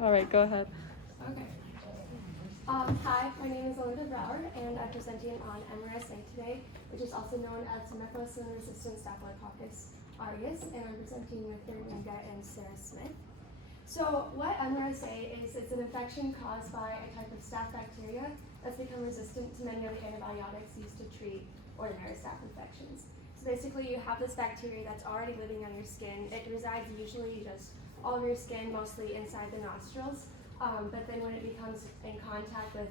All right, go ahead. Okay. Hi, my name is Elizabeth Brower, and I'm presenting on Mrsa today, which is also known as methicillin-resistant Staphylococcus aureus, and I'm presenting with Irwinga and Sarah Smith. So what Mrsa is, it's an infection caused by a type of staph bacteria that's become resistant to many of the antibiotics used to treat ordinary staph infections. So basically you have this bacteria that's already living on your skin. It resides usually just all over your skin, mostly inside the nostrils. But then when it becomes in contact with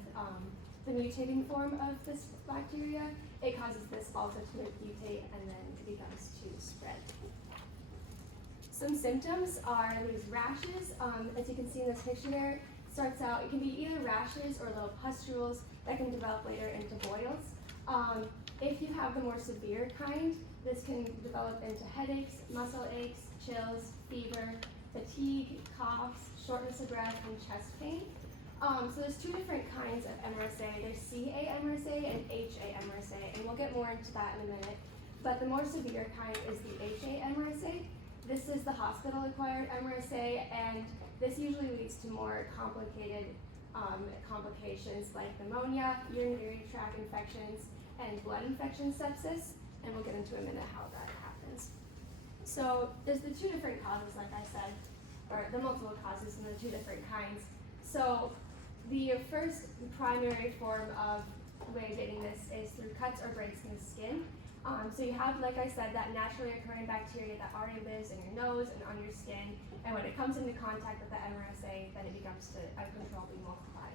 the mutating form of this bacteria, it causes this also to mutate and then it begins to spread. Some symptoms are these rashes. As you can see in this picture there, it starts out, it can be either rashes or little pustules that can develop later into boils. If you have the more severe kind, this can develop into headaches, muscle aches, chills, fever, fatigue, coughs, shortness of breath, and chest pain. So there's two different kinds of MRSA. There's CA-MRSA and HA-MRSA, and we'll get more into that in a minute. But the more severe kind is the HA-MRSA. This is the hospital-acquired MRSA, and this usually leads to more complicated complications like pneumonia, urinary tract infections, and blood infection sepsis, and we'll get into in a minute how that happens. So there's the two different causes, like I said, or the multiple causes and the two different kinds. So the first primary form of way of getting this is through cuts or breaks in the skin. So you have, like I said, that naturally occurring bacteria that already lives in your nose and on your skin, and when it comes into contact with the MRSA, then it becomes to uncontrollably multiply.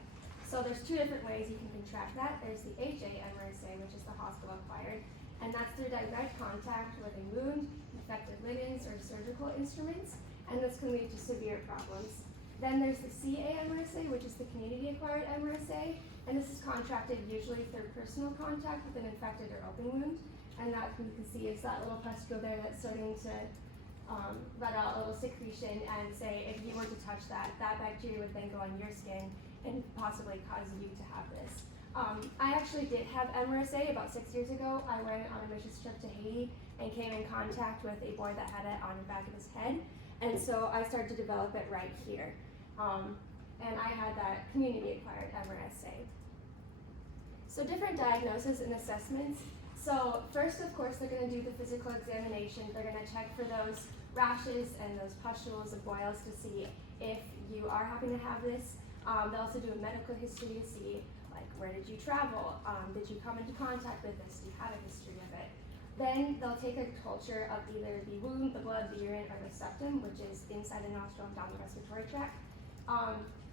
So there's two different ways you can contract that. There's the HA-MRSA, which is the hospital-acquired, and that's through direct contact with a wound, infected linens, or surgical instruments, and this can lead to severe problems. Then there's the CA-MRSA, which is the community-acquired MRSA, and this is contracted usually through personal contact with an infected or open wound, and that you can see is that little pustule there that's starting to let out a little secretion, and say if you were to touch that, that bacteria would then go on your skin and possibly cause you to have this. I actually did have MRSA about 6 years ago. I went on a mission trip to Haiti and came in contact with a boy that had it on the back of his head, and so I started to develop it right here. And I had that community-acquired MRSA. So different diagnoses and assessments. So first, of course, they're going to do the physical examination. They're going to check for those rashes and those pustules and boils to see if you are having to have this. They'll also do a medical history to see, like, where did you travel? Did you come into contact with this? Do you have a history of it? Then they'll take a culture of either the wound, the blood, the urine, or the septum, which is inside the nostril and down the respiratory tract.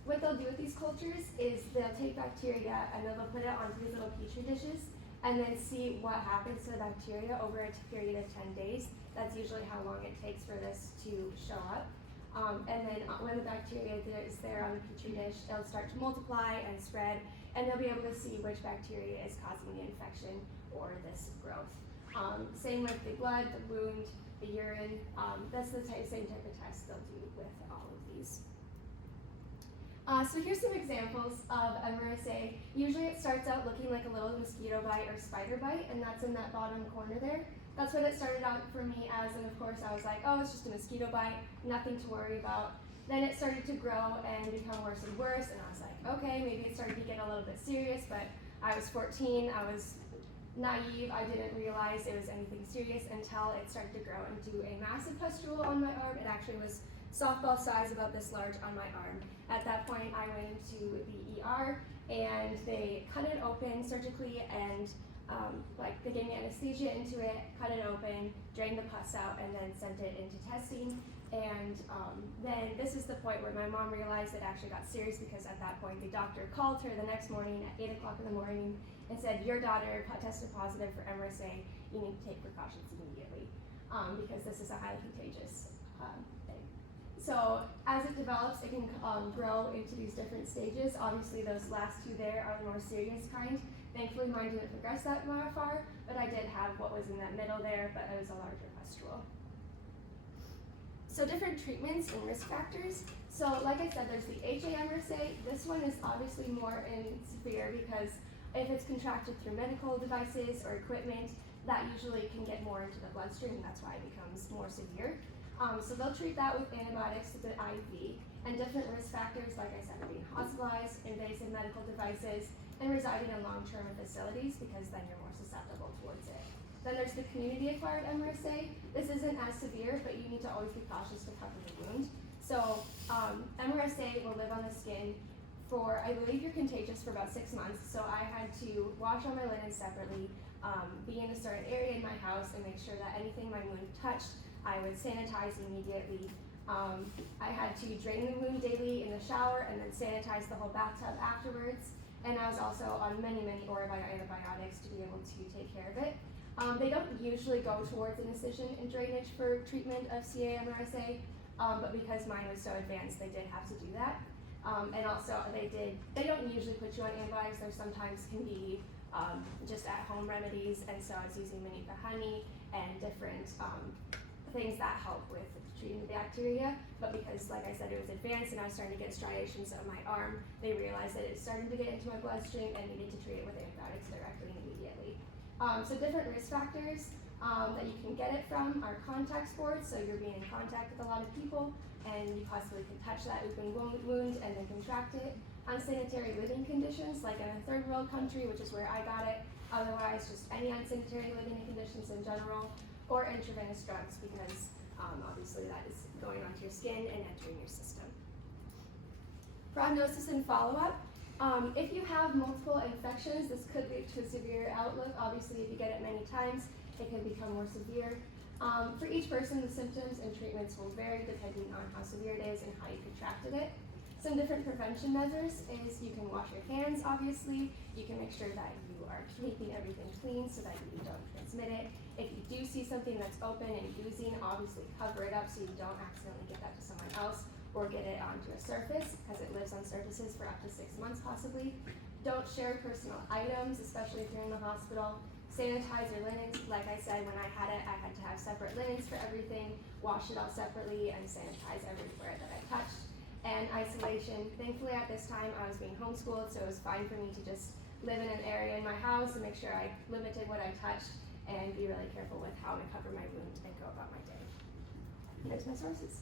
What they'll do with these cultures is they'll take bacteria and they'll put it onto these little petri dishes and then see what happens to the bacteria over a period of 10 days. That's usually how long it takes for this to show up. And then when the bacteria is there on the petri dish, it'll start to multiply and spread, and they'll be able to see which bacteria is causing the infection or this growth. Same with the blood, the wound, the urine. That's the same type of test they'll do with all of these. So here's some examples of MRSA. Usually it starts out looking like a little mosquito bite or spider bite, and that's in that bottom corner there. That's what it started out for me as, and of course I was like, oh, it's just a mosquito bite, nothing to worry about. Then it started to grow and become worse and worse, and I was like, okay, maybe it started to get a little bit serious, but I was 14, I was naive, I didn't realize it was anything serious until it started to grow into a massive pustule on my arm. It actually was softball size, about this large, on my arm. At that point, I went into the ER and they cut it open surgically, and they gave me anesthesia into it, cut it open, drained the pus out, and then sent it into testing. And then this is the point where my mom realized it actually got serious, because at that point the doctor called her the next morning at 8 o'clock in the morning and said, your daughter tested positive for MRSA, you need to take precautions immediately, because this is a highly contagious thing. So as it develops, it can grow into these different stages. Obviously those last two there are the more serious kind. Thankfully mine didn't progress that far, but I did have what was in that middle there, but it was a larger pustule. So different treatments and risk factors. So like I said, there's the HA-MRSA. This one is obviously more severe because if it's contracted through medical devices or equipment, that usually can get more into the bloodstream, and that's why it becomes more severe. So they'll treat that with antibiotics with an IV. and different risk factors, like I said, are being hospitalized, invasive medical devices, and residing in long-term facilities, because then you're more susceptible towards it. Then there's the community-acquired MRSA. This isn't as severe, but you need to always be cautious to cover the wound. So MRSA will live on the skin for, I believe you're contagious for about 6 months, so I had to wash all my linens separately, be in a certain area in my house, and make sure that anything my wound touched, I would sanitize immediately. I had to drain the wound daily in the shower and then sanitize the whole bathtub afterwards. And I was also on many oral antibiotics to be able to take care of it. They don't usually go towards an incision and drainage for treatment of CA-MRSA, but because mine was so advanced, they did have to do that. And also they don't usually put you on antibiotics. There sometimes can be just at-home remedies, and so I was using Manuka honey and different things that help with treating the bacteria, but because, like I said, it was advanced and I was starting to get striations on my arm, they realized that it started to get into my bloodstream and needed to treat it with antibiotics directly and immediately. So different risk factors that you can get it from are contact sports, so you're being in contact with a lot of people and you possibly can touch that open wound and then contract it. Unsanitary living conditions, like in a third world country, which is where I got it, otherwise just any unsanitary living conditions in general, or intravenous drugs, because obviously that is going onto your skin and entering your system. Prognosis and follow-up. If you have multiple infections, this could lead to a severe outlook. Obviously, if you get it many times, it can become more severe. For each person, the symptoms and treatments will vary depending on how severe it is and how you contracted it. Some different prevention measures is you can wash your hands, obviously. You can make sure that you are keeping everything clean so that you don't transmit it. If you do see something that's open and oozing, obviously cover it up so you don't accidentally get that to someone else or get it onto a surface, because it lives on surfaces for up to 6 months possibly. Don't share personal items, especially if you're in the hospital. Sanitize your linens. Like I said, when I had it, I had to have separate linens for everything, wash it all separately, and sanitize everywhere that I touched. And isolation. Thankfully at this time I was being homeschooled, so it was fine for me to just live in an area in my house and make sure I limited what I touched and be really careful with how I cover my wound and go about my day. Here's my sources.